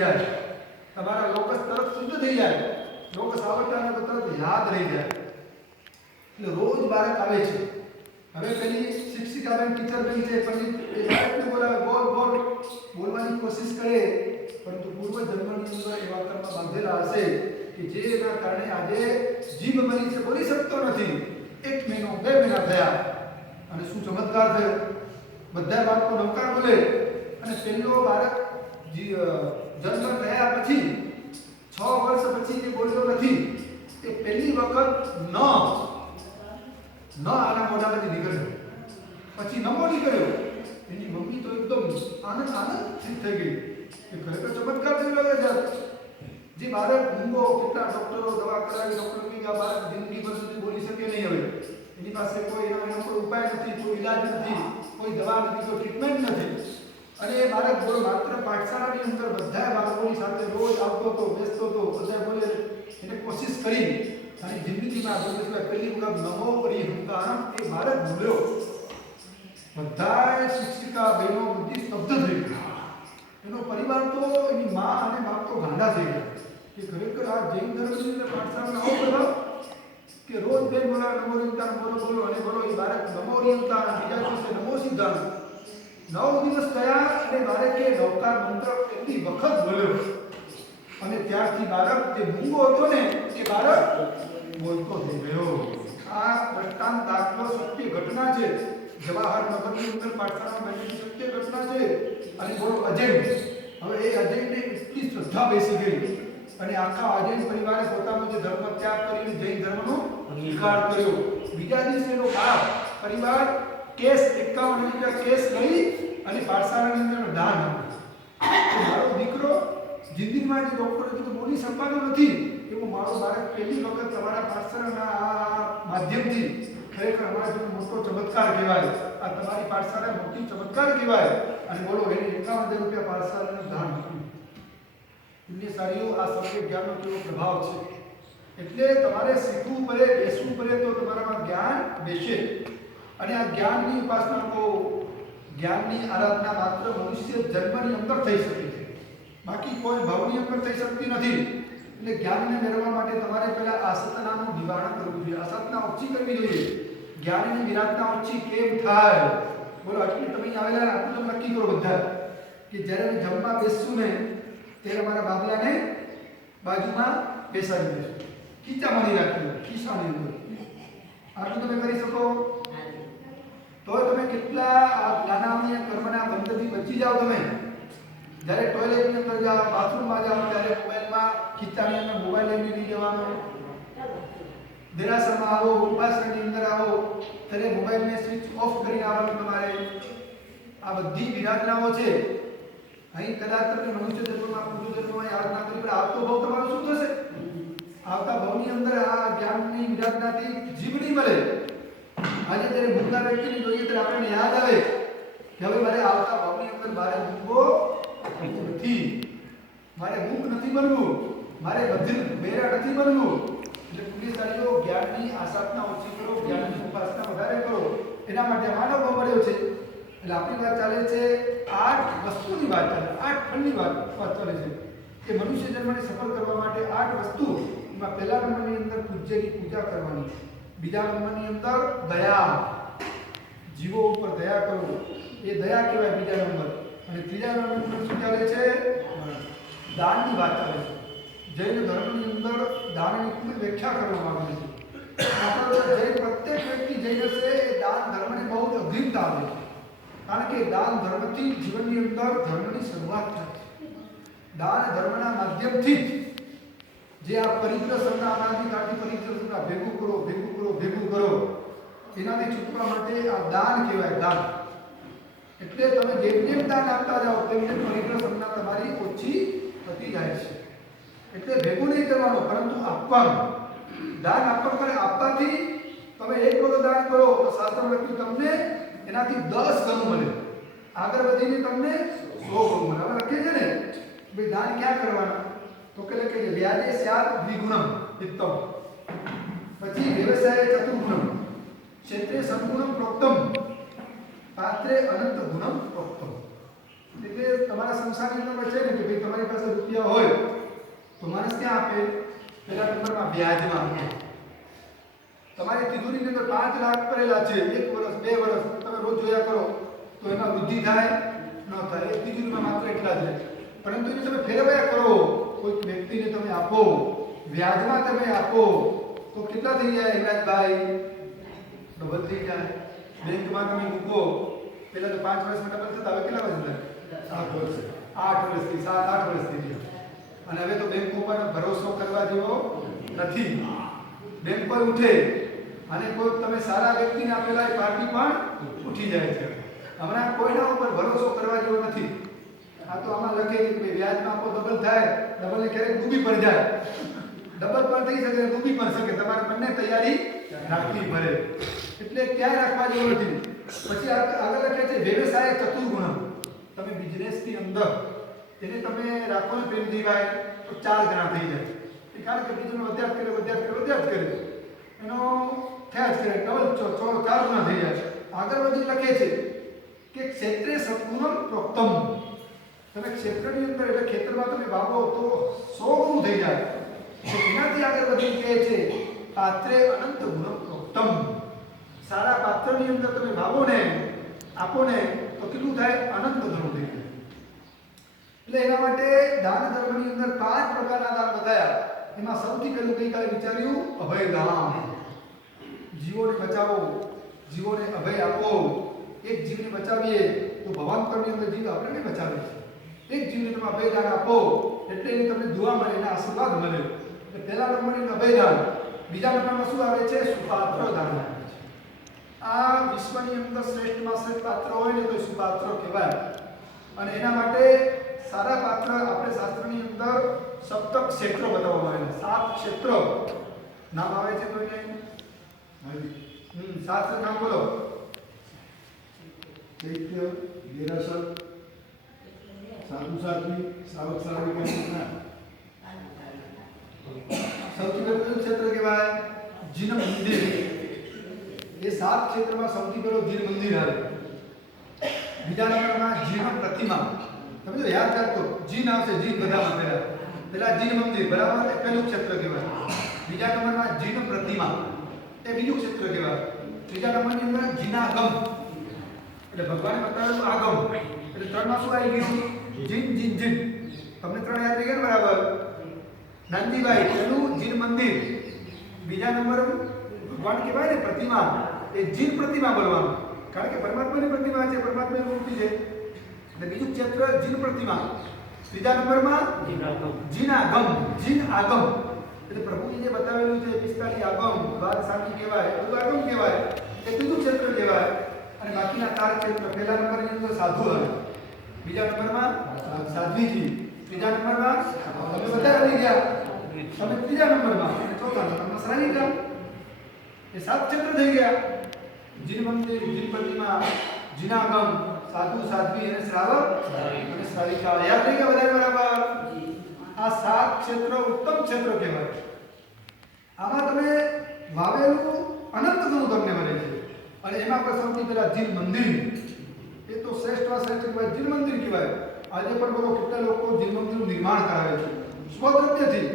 જાય તમારા લોકસ તરફ શુદ્ધ થઈ જાય લોકસ આવડતાને તો તરત યાદ રહી જાય એટલે રોજ બાળક આવે છે હવે પેલી શિક્ષિકા બેન ટીચર બેન છે પણ એ બાળકને બોલાવે બોલ બોલ બોલવાની કોશિશ કરે પરંતુ પૂર્વ જન્મની અંદર એવા કર્મ બાંધેલા હશે કે જેના કારણે આજે જીભ મરી છે બોલી શકતો નથી 1 મહિનો 2 મહિના થયા અને શું ચમત્કાર થયો બધા બાળકો નમકાર બોલે અને પેલો બાળક જન્મ થયા પછી 6 વર્ષ પછી જે બોલ્યો નથી એ પહેલી વખત ન આના મોઢામાંથી નીકળ્યો પછી નમો નીકળ્યો એની મમ્મી તો એકદમ આનંદિત થઈ ગઈ કે ખરેખર ચમત્કાર થઈ રહ્યો છે જે બાળક ઊંઘો કેટલા ડોક્ટરો દવા કરાવી ડોક્ટર કે આ બાળક જિંદગી ભર સુધી બોલી શકે નહીં હવે એની પાસે કોઈ એનો કોઈ ઉપાય નથી કોઈ ઈલાજ નથી કોઈ દવા નથી કોઈ ટ્રીટમેન્ટ નથી અને એ બાળક બોલો માત્ર પાઠશાળાની અંદર બધા બાળકોની સાથે રોજ આવતો હતો બેસતો હતો બધા બોલે એને કોશિશ કરી અને જિંદગીમાં બોલે પહેલી વખત નમો કરી હંકારમ એ બાળક બોલ્યો બધા શિક્ષિકા બહેનો બધી સ્તબ્ધ થઈ ગઈ એનો પરિવાર તો એની મા અને બાપ તો ગાંડા થઈ ગયા કે ખરેખર આ જૈન ધર્મની અંદર પાઠશાળામાં આવો બધા કે રોજ બે બોલા નમો રીંકાર બોલો અને બોલો એ બાળક નમો રીંકાર બીજા દિવસે નમો સિદ્ધાંત 9 દિવસ થયા અને બાળકે નવકાર મંત્ર એટલી વખત બોલ્યો અને ત્યારથી બાળક જે મૂંગો હતો ને એ બાળક બોલતો થઈ ગયો આ દ્રષ્ટાંત દાખલો સત્ય ઘટના છે જવાહર નગરની અંદર પાઠશાળામાં બનેલી સત્ય ઘટના છે અને બોલો અજય હવે એ અજયને એટલી શ્રદ્ધા બેસી ગઈ અને આખા અજય પરિવારે પોતાનો જે ધર્મ ત્યાગ કરીને જૈન ધર્મનો અંગીકાર કર્યો બીજા દિવસે એનો બાપ પરિવાર કેસ 51 કેસ લઈ અને પાઠશાળાની અંદર દાન આપ્યું મારો દીકરો જિંદગીમાં જે ડોક્ટર તો બોલી શકવાનો નથી એવું મારો બાળક પહેલી વખત તમારા પાઠશાળાના માધ્યમથી ખરેખર અમારા જેવો મોટો ચમત્કાર કહેવાય આ તમારી પાઠશાળા મોટી ચમત્કાર કહેવાય અને બોલો એને 51,000 રૂપિયા પાઠશાળાનું દાન આપ્યું એમની સારીઓ આ સર્વે જ્ઞાનનો કેવો પ્રભાવ છે એટલે તમારે શીખવું પડે બેસવું પડે તો તમારામાં જ્ઞાન બેસે અને આ જ્ઞાનની ઉપાસના કો જ્ઞાનની આરાધના માત્ર મનુષ્ય જન્મની અંદર થઈ શકે છે બાકી કોઈ ભાવની અંદર થઈ શકતી નથી એટલે જ્ઞાનને મેળવવા માટે તમારે પહેલા આસક્તનાનું નિવારણ કરવું જોઈએ આસક્તના ઓછી કરવી જોઈએ જ્ઞાનની વિરાટના ઓછી કેમ થાય બોલો આટલી તમે આવેલા આટલું તમે નક્કી કરો બધા કે જ્યારે હું જમવા બેસું ને ત્યારે મારા બાબલાને બાજુમાં બેસાડી દેશું ખીચા મારી રાખી ખીસાની અંદર આટલું તમે કરી શકો તો તમે કેટલા નાના કર્મના બંધથી બચી જાઓ તમે જ્યારે ટોયલેટની અંદર જાઓ બાથરૂમમાં જાઓ ત્યારે મોબાઈલમાં ખીચાની અંદર મોબાઈલ લઈને નહીં જવાનો દેરાસરમાં આવો ઉપાસનાની અંદર આવો ત્યારે મોબાઈલને સ્વિચ ઓફ કરીને આવવાનું તમારે આ બધી વિરાટનાઓ છે અહીં કદાચ તમે મનુષ્ય જન્મમાં પુરુષ જન્મમાં યાદના કરી પણ આવતો ભાવ તમારો શું થશે આવતા ભાવની અંદર આ જ્ઞાનની વિરાટનાથી જીભ નહીં મળે આજે જ્યારે ભૂખના વ્યક્તિને જોઈએ ત્યારે આપણને યાદ આવે કે હવે મારે આવતા ભાવની અંદર મારે ભૂખો નથી મારે ભૂખ નથી બનવું મારે બધી બેરા નથી બનવું એટલે પુલિસારીઓ જ્ઞાનની આસાધના ઓછી કરો જ્ઞાનની ઉપાસના વધારે કરો એના માટે માનવ ભાવ મળ્યો છે એટલે આપણી વાત ચાલે છે 8 વસ્તુની વાત ચાલે 8 ફળની વાત ચાલે છે કે મનુષ્ય જન્મને સફળ કરવા માટે 8 વસ્તુ એમાં પહેલા નંબરની અંદર પૂજ્યની પૂજા કરવાની બીજા નંબરની અંદર દયા જીવો ઉપર દયા કરો એ દયા કહેવાય બીજા નંબર અને ત્રીજા નંબર શું ચાલે છે દાનની વાત ચાલે છે જૈન ધર્મની અંદર દાનની ખૂબ વ્યાખ્યા કરવામાં આવી છે માત્ર જૈન પ્રત્યેક વ્યક્તિ જૈન હશે એ દાન ધર્મને બહુ જ અગ્રિમતા આપે છે કારણ કે દાન ધર્મથી જીવનની અંદર ધર્મની શરૂઆત થાય છે દાન ધર્મના માધ્યમથી જે આ પરિગ્રહ સંના અનાદિ કાળથી પરિગ્રહ સંના ભેગું કરો એનાથી છૂટવા માટે આ દાન કહેવાય દાન એટલે તમે જેમ દાન આપતા જાઓ તેમ પરિગ્રહ સંના તમારી ઓછી થતી જાય છે એટલે ભેગું નહીં કરવાનું પરંતુ આપવાનું દાન આપવાથી તમે એક વખત દાન કરો તો શાસ્ત્ર લખ્યું તમને એનાથી 10 ગણું મળે આગળ વધીને તમને 100 ગણું મળે હવે લખીએ છે ને ભાઈ દાન ક્યાં કરવાના તો કે લખે છે વ્યાજે સ્યાત દ્વિગુણમ વિત્તમ પછી વ્યવસાય ચતુર્ગુણમ ક્ષેત્રે સદગુણમ પ્રોક્તમ પાત્રે અનંત ગુણમ પ્રોક્તમ એટલે તમારા સંસારની અંદર છે ને કે ભાઈ તમારી પાસે રૂપિયા હોય તો માણસ ક્યાં આપે? પહેલા નંબરમાં વ્યાજમાં આપે. તમારી તિજોરીની અંદર 5 લાખ પડેલા છે, 1 વર્ષ 2 વર્ષ તમે રોજ જોયા કરો તો એમાં વૃદ્ધિ થાય ન થાય? એ તિજોરીમાં માત્ર એટલા જ રહે. પરંતુ એને તમે ફેરવ્યા કરો, કોઈ વ્યક્તિને તમે આપો, વ્યાજમાં તમે આપો તો કેટલા થઈ જાય હિમરાજભાઈ? ડબલ થઈ જાય. બેંકમાં તમે મૂકો, પહેલા તો 5 વર્ષમાં ડબલ થતા, હવે કેટલા વર્ષ થાય? 8 વર્ષ, 8 વર્ષથી 7-8 વર્ષથી થયા. અને હવે તો બેંકો પર ભરોસો કરવા જેવો નથી. બેંક પર ઉઠે અને કોઈ તમે સારા વ્યક્તિને આપેલા એ પાર્ટી પણ ઉઠી જાય છે. હમણાં કોઈના ઉપર ભરોસો કરવા જેવો નથી. આ તો આમાં લખે છે કે વ્યાજમાં આપો ડબલ થાય, ડબલને ક્યારેક ડૂબી પણ જાય. ડબલ પણ થઈ શકે, ડૂબી પણ શકે. તમારે બંને તૈયારી રાખવી પડે. એટલે ક્યાંય રાખવા જેવું નથી. પછી આગળ લખે છે વ્યવસાય ચતુર્ગુણ. તમે બિઝનેસની અંદર એને તમે રાખો ને પ્રેમજીભાઈ તો 4 ગણા થઈ જાય. કારણ કે બીજું વધ્યા જ કરે એનો થયા જ કરે, ડબલ 4 ગણા થઈ જાય. આગળ વધી લખે છે કે ક્ષેત્રે સત્ગુણમ પ્રોક્તમ. તમે ક્ષેત્રની અંદર એટલે ખેતરમાં તમે વાવો તો 100 ગુણ થઈ જાય. તો એનાથી આગળ વધી કહે છે પાત્રે અનંત ગુણમ પ્રોક્તમ. સારા પાત્રની અંદર તમે વાવો ને આપો ને તો કેટલું થાય? અનંત ગણું થઈ જાય. એટલે એના માટે દાન ધર્મની અંદર 5 પ્રકારના દાન બતાવ્યા. એમાં સૌથી પહેલું ગઈકાલે વિચાર્યું અભયદાન. જીવોને બચાવો, જીવોને અભય આપો. એક જીવને બચાવીએ તો ભવાંતરની અંદર જીવ આપણને બચાવે છે. એક જીવને તમે અભયદાન આપો એટલે એને તમને દુઆ મળે, એના આશીર્વાદ મળે. એટલે પહેલા નંબરનું અભયદાન. બીજા નંબરમાં શું આવે છે? સુપાત્ર દાન આવે છે. આ વિશ્વની અંદર શ્રેષ્ઠમાં શ્રેષ્ઠ પાત્ર હોય ને તો સુપાત્ર કહેવાય. અને એના માટે સારા પાત્ર આપણે શાસ્ત્રની અંદર સપ્તક ક્ષેત્ર બતાવવામાં આવેલા. 7 ક્ષેત્ર નામ આવે છે કોઈને? 7 નામ બોલો. ચૈત્ય, દેરાસર, સાધુ સાધ્વી, શ્રાવક શ્રાવિકા. સૌથી પહેલું કયું ક્ષેત્ર કહેવાય? જીન મંદિર. એ 7 ક્ષેત્રમાં સૌથી પહેલો જીન મંદિર આવે. બીજા નંબરમાં જીન પ્રતિમા. તમે જો યાદ રાખો, જીન આવશે, જીન બધામાં પહેલા જીન મંદિર બરાબર, એ પહેલું ક્ષેત્ર કહેવાય. બીજા નંબરમાં જીન પ્રતિમા, એ બીજું ક્ષેત્ર કહેવાય. ત્રીજા નંબરની અંદર જીનાગમ, એટલે ભગવાને બતાવેલું આગમ. એટલે 3માં શું આવી ગયું? જીન જીન જીન. તમને 3 યાદ રહી ગયા બરાબર? નંદીભાઈ પહેલું જીન મંદિર, બીજા નંબર ભગવાન કહેવાય ને પ્રતિમા, એ જીન પ્રતિમા બોલવાનું. કારણ કે પરમાત્માની પ્રતિમા છે, પરમાત્માની મૂર્તિ છે. એટલે બીજું ક્ષેત્ર જીન પ્રતિમા. ત્રીજા નંબરમાં જીન આગમ, જીન આગમ. એટલે પ્રભુજી જે બતાવેલું છે 45 આગમ, 12 સામી કહેવાય, બધું આગમ કહેવાય. એ ત્રીજું ક્ષેત્ર કહેવાય. અને બાકીના 4 ક્ષેત્ર. પહેલા નંબરની અંદર સાધુ આવે, બીજા નંબરમાં સાધ્વીજી, ત્રીજા નંબરમાં તમે બધા આવી ગયા, તમે ત્રીજા નંબરમાં, અને ચોથા નંબરમાં શ્રાવિકા. એ 7 ક્ષેત્ર થઈ ગયા. જીન મંદિર, જીન પ્રતિમા, જીનાગમ, સાધુ સાધ્વી અને શ્રાવક અને શ્રાવિકા. યાદ રહી ગયા બધા બરાબર? આ 7 ક્ષેત્ર ઉત્તમ ક્ષેત્ર કહેવાય. આમાં તમે વાવેલું અનંત ગણું તમને મળે છે. અને એમાં પણ સૌથી પહેલા જીન મંદિર, એ તો શ્રેષ્ઠમાં શ્રેષ્ઠ કહેવાય, જીન મંદિર કહેવાય. આજે પણ બોલો કેટલા લોકો જીન મંદિરનું નિર્માણ કરાવે છે સ્વદ્રવ્યથી.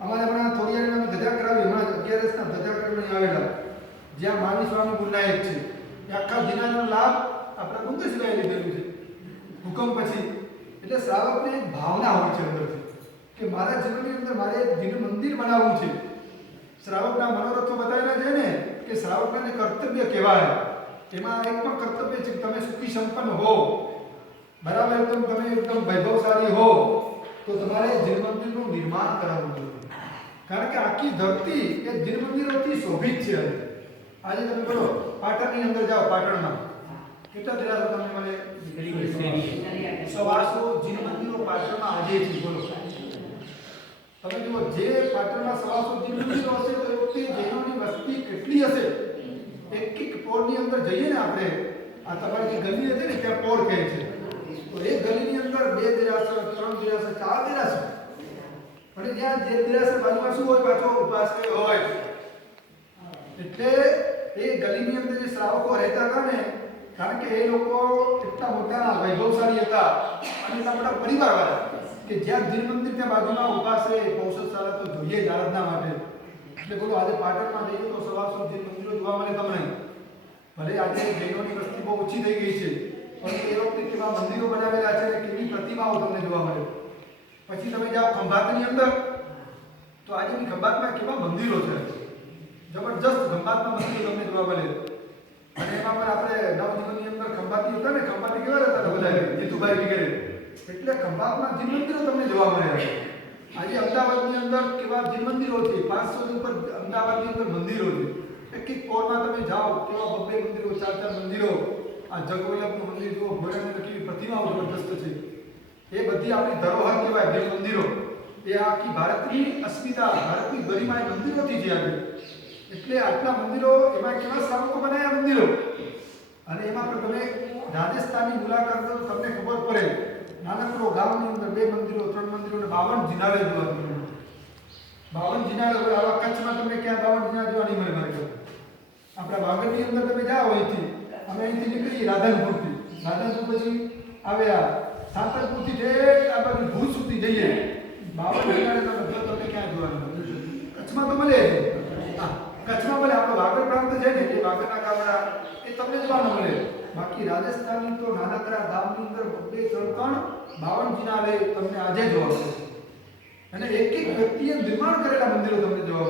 અમારે હમણાં થોડી વાર અમે ધજા કરાવી, હમણાં 11 ધજા કરાવીને આવેલા, જ્યાં માની સ્વામી ગુરુનાયક છે. એ આખા જીનાનો લાભ આપણા ડુંગર સિવાય લીધેલું છે ભૂકંપ પછી. એટલે શ્રાવકને એક ભાવના હોય છે અંદરથી કે મારા જીવનની અંદર મારે જીન મંદિર બનાવવું છે. શ્રાવકના મનોરથો બતાવેલા છે ને કે શ્રાવકને કર્તવ્ય કહેવાય. એમાં એક પણ કર્તવ્ય છે કે તમે સુખી સંપન્ન હો, બરાબર, એકદમ તમે એકદમ વૈભવશાળી હો તો તમારે જીન મંદિરનું નિર્માણ કરાવવું જોઈએ. કારણ કે આખી ધરતી એ જીન મંદિરોથી શોભિત છે. આજે તમે બોલો પાટણની અંદર જાઓ, પાટણમાં કેટલા દેરાસર તમને મળે? 125 જીન મંદિરો પાટણમાં આજે છે. બોલો તમે જુઓ, જે પાટણમાં 125 જીન મંદિરો હશે તો એ વખતે જૈનોની વસ્તી કેટલી હશે? એક પોરની અંદર જઈએ ને આપણે, આ તમારી જે ગલી હતી ને ત્યાં પોર કહે છે, તો એક ગલીની અંદર 2 દેરાસર, 3 દેરાસર, 4 દેરાસર. અને ત્યાં જે દેરાસર બાજુમાં શું હોય? પાછો ઉપાશ્રય હોય. એટલે એ ગલીની અંદર જે શ્રાવકો રહેતા હતા ને કારણ કે એ લોકો એટલા મોટા વૈભવશાળી હતા અને એટલા મોટા પરિવારવાળા કે જ્યાં જીન મંદિર ત્યાં બાજુમાં ઊભા છે કૌશલશાળા તો જોઈએ જ આરાધના માટે. એટલે બોલો આજે પાટણમાં જઈએ તો સવાસો જીન મંદિરો જોવા મળે તમને. ભલે આજે જૈનોની વસ્તી બહુ ઓછી થઈ ગઈ છે પણ એ વખતે કેવા મંદિરો બનાવેલા છે અને કેવી પ્રતિમાઓ તમને જોવા મળે. પછી તમે જાઓ ખંભાતની અંદર તો આજે બી ખંભાતમાં કેવા મંદિરો છે, જબરજસ્ત ખંભાતમાં મંદિરો તમને જોવા મળે. અને એમાં પણ આપણે નવજીવનની અંદર ખંભાતી હતા ને, ખંભાતી કેવા હતા બધા જીતુભાઈ વગેરે, એટલે ખંભાતમાં જીન મંદિરો તમને જોવા મળે. આજે અમદાવાદની અંદર કેવા જીન મંદિરો છે, 500 ની ઉપર અમદાવાદની અંદર મંદિરો છે. એક એક કોરમાં તમે જાઓ કેવા બબ્બે મંદિરો, 4 મંદિરો. આ જગવલ્લભનું મંદિર જુઓ, ભોળાનાથની કેવી પ્રતિમાઓ જબરજસ્ત છે. એ બધી આપણી ધરોહર કહેવાય જીન મંદિરો. એ આખી ભારતની અસ્મિતા, ભારતની ગરિમા એ મંદિરોથી છે આજે. એટલે આટલા મંદિરો, એમાં કેવા શ્રાવકો બનાવ્યા મંદિરો. અને એમાં પણ તમે રાજસ્થાનની મુલાકાત લો તમને ખબર પડે, નાનકડો ગામની અંદર 2 મંદિરો, 3 મંદિરો અને 52 જિનાલય જોવા મળે. 52 જિનાલય. આવા કચ્છમાં તમને ક્યાં 52 જિનાલય જોવા નહીં મળે મારે કહ્યું. આપણા વાગડની અંદર તમે જાઓ અહીંથી, અમે અહીંથી નીકળી રાધનપુરથી, રાધનપુર પછી આવ્યા સાંતલપુરથી જે આ બાજુ ભુજ સુધી જઈએ, 52 જિનાલય તમને ક્યાં જોવા મળે? કચ્છમાં તો મળે છે. હા, કચ્છમાં મળે. આપણો વાગડ પ્રાંત છે ને, એ વાગડના ગામડા એ તમને જોવા ન મળે. બાકી રાજસ્થાનની તો નાનકડા ગામની અંદર 2, 3, 52 જિનાલય તમને આજે જોવા મળે. અને એક એક વ્યક્તિએ નિર્માણ કરેલા મંદિરો તમને જોવા મળે.